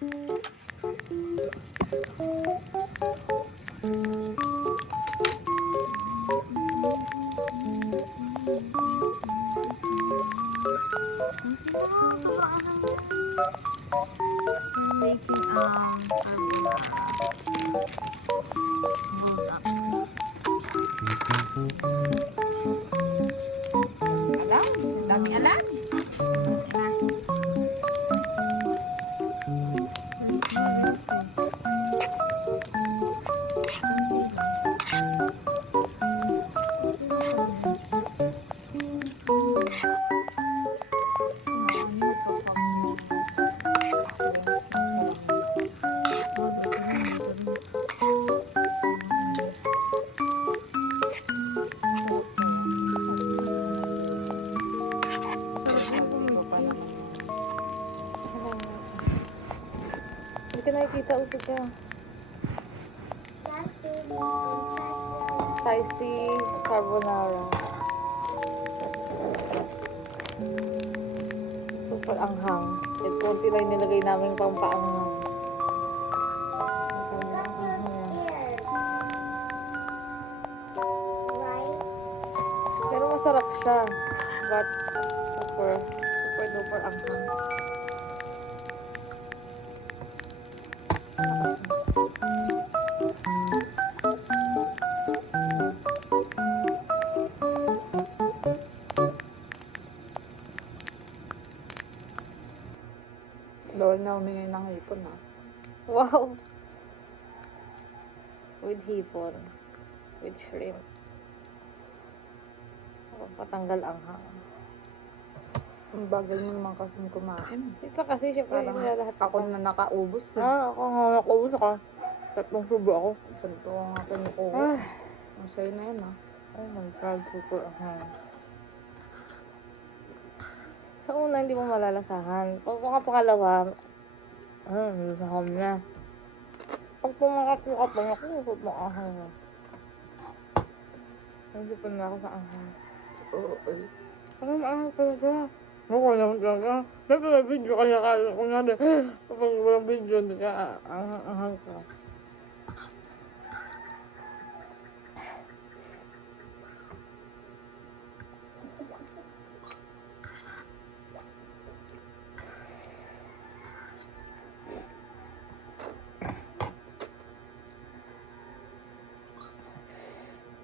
Making rolled up. Alam, dami alam. Hindi ka nakikita, usog ka. Spicy carbonara. Super anghang. At konti lang nilagay namin pang paanghang. Pero masarap siya. But super duper anghang. Bawal na humingi ng hipon ah. Wow! With hipon. With shrimp. Patanggal ang hang. Ang bagal mo naman kasing kumain. Ito kasi syempre Parang lahat ako na nakaubos eh. ako nga nakaubos ako. Tatlong subo ako. Ganito ang aking kuko. Ang sayo na yun ah. Oh my God, super anghang. Sa una, hindi mo malalasahan. Pag mga pangalawa, nalasahan mo na. Pag pumakati ka pa, naku, super anghang na. Hindi pa na ako sa anghang. Oo. Parang maanghang talaga. Ako naman talaga. Siyempre may video kaya kaya ko nga din. Kapag walang video, hindi ka anghang ka.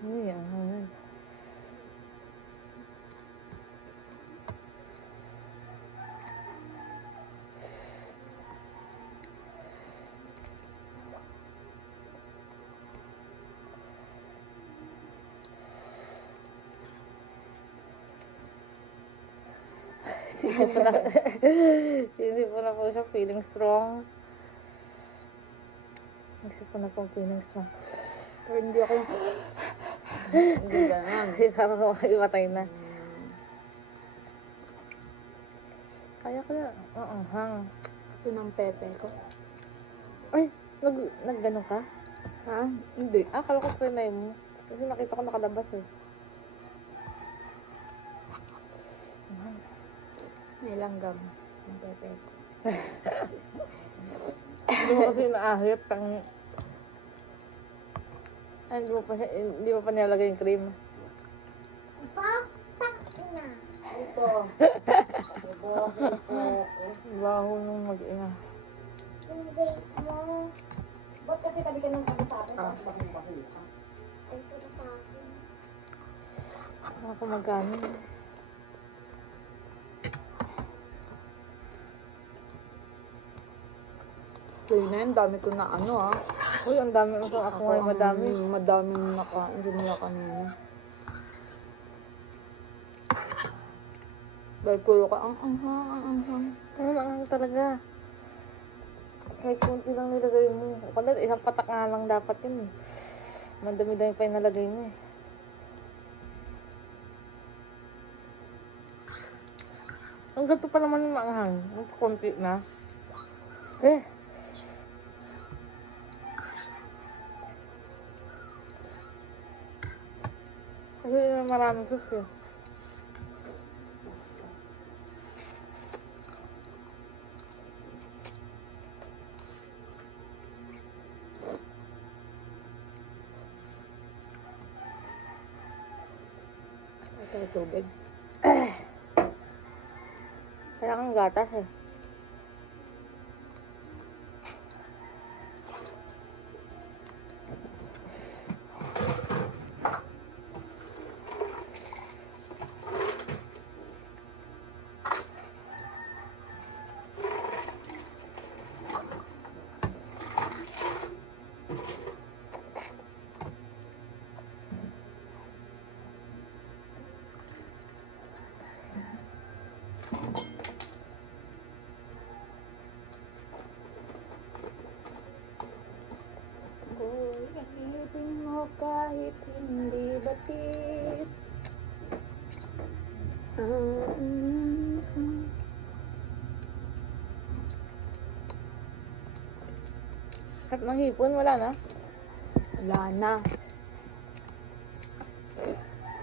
Uy, anghang. Hindi po na po siya feeling strong. Kasi po na po feeling strong. Pero hindi ako hindi ganun. Parang imatay na. Kaya ko na. Hang. Ito ng pepe ko. Ay, nag-ganon ka? Ha? Hindi. Akala ko trinay mo. Kasi nakita ko nakalabas eh. May langgam ng pepe ko. Hindi mo kasi naahit. Hindi mo pa nilalagay yung cream. Ito. Baho nung mag-ina. Yung date mo. Ba't kasi tabi ka ng tabi sa akin? Ah. Ay, sila sa akin. Ako magkano. Kaya na yun, dami ko na ano ah. Uy, ang dami ako ngayon madami. Madaming nakain simula kanina. Dahil kulo ka, ang anghang. Ay, maangang talaga. Kahit kunti lang nilagay mo. Kung isang patak nga lang dapat yun eh. Madami-dami pa yung nalagay mo eh. Ang ganito pa naman yung maanghang. Ang konti na. Eh. Kasi maraming sauce eh. May tubig. Kailangan gatas eh. Gawin mo kahit hindi batid. Sarap ng hipon, wala na. Wala na.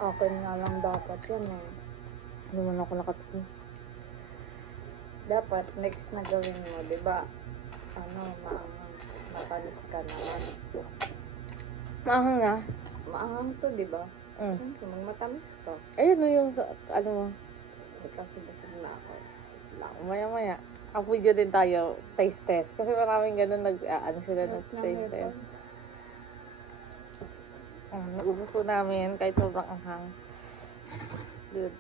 Akin nga lang dapat yan eh. Hindi man ako nakatikim. Dapat next na gawin mo, di ba? Maangang. Matalis ka naman. Maanghang na. Maangang to, di ba? Mm. Siyempre, magmatamis ka. Ayun no yung, ano mo. Kasi busog na ako. Lang. Maya-maya. Ang video din tayo, taste test. Kasi maraming ganun ano sila nag-taste test. Naubos po namin kahit sobrang anghang. Good.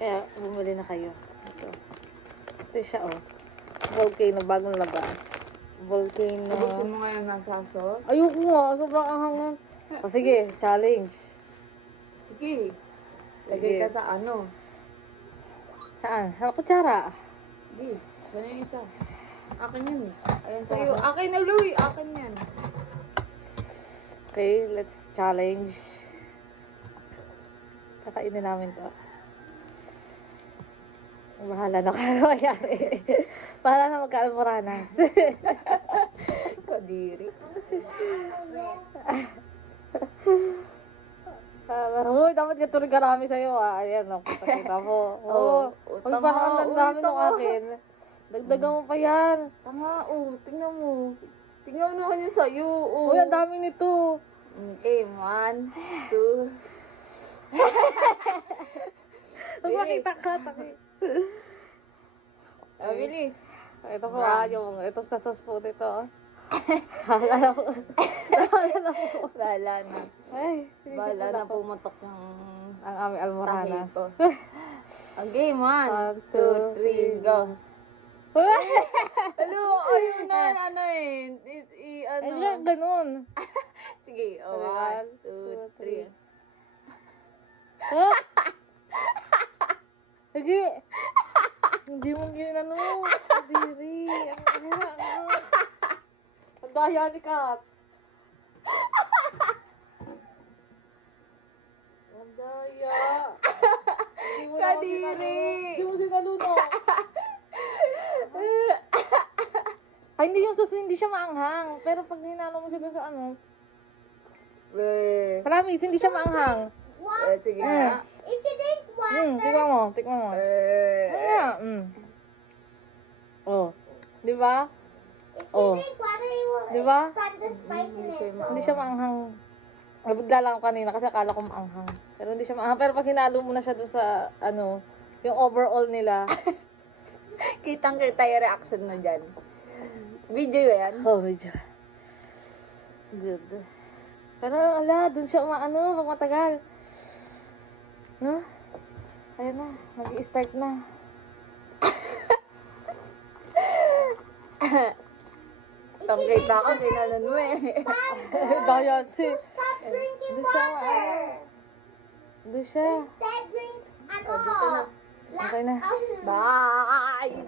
Kaya, bumili na kayo. Ito siya, oh. Volcano, bagong labas. Volcano. Gusto mo ngayon nasa sauce? Ayoko nga, sobrang anghang nga. O sige, challenge. Sige. Lagay ka sa ano? Saan? Sa kutsara. Sige. Ano yung isa? Akin yan eh. Ayan sa'yo. Akin na, Louie. Akin yan. Okay, let's challenge. Kakainin namin to. Bahala na kung ano mangyari. Bahala na magka-almoranas. Kadiri. Uy, dapat gatuloy karami sa'yo ah. Ayan, nakita mo. Oo. Uy, tama. parang ang dami Uy, ng tama. akin. Dagdagan mo pa yan. Tanga, tingnan mo. Tingnan mo naman yung sa'yo, Uy, ang dami nito. Okay, 1, 2. Magpakita ka, taki. Bilis. Ito po ah, itong sa sauce po nito. Bahala na po. Bahala na. Ay, Bahala na pumatok yung ang aming almoranas. tahito. Okay, 1, 2, 3, go. Ano, ayaw na, ano eh. Ay, ganun. Sige, 1, 2, 3. Ah! Sige. Hindi mo ginano. Kadiri. Ang daya ni Kat. Ang daya. Kadiri. Hindi mo sinaluno. Ay, hindi yung sauce, hindi siya maanghang. Pero pag hinalo mo siya dun sa ano, promise, hindi siya maanghang. Sige nga. If you drink water, Tikman mo, tikman mo. Oh, di ba? Oh, drink water, you will di ba? expand the spiciness. Hindi siya maanghang. Nabigla lang ako kanina kasi akala ko maanghang. Pero hindi siya maanghang. Pero pag hinalo mo na siya dun sa, ano, yung overall nila. Kitang-kita yung reaction mo dyan. Video yan? Oh, medyo. Good. Pero, ala, dun siya umaano, pag matagal. No? Ayun na, mag-i-start na. Kitang-kita ko, ginanon mo eh. Dayat si. Stop drinking Doon siya water. maano. Doon siya. Instead, drink ano. Dito na. Okay na. Bye!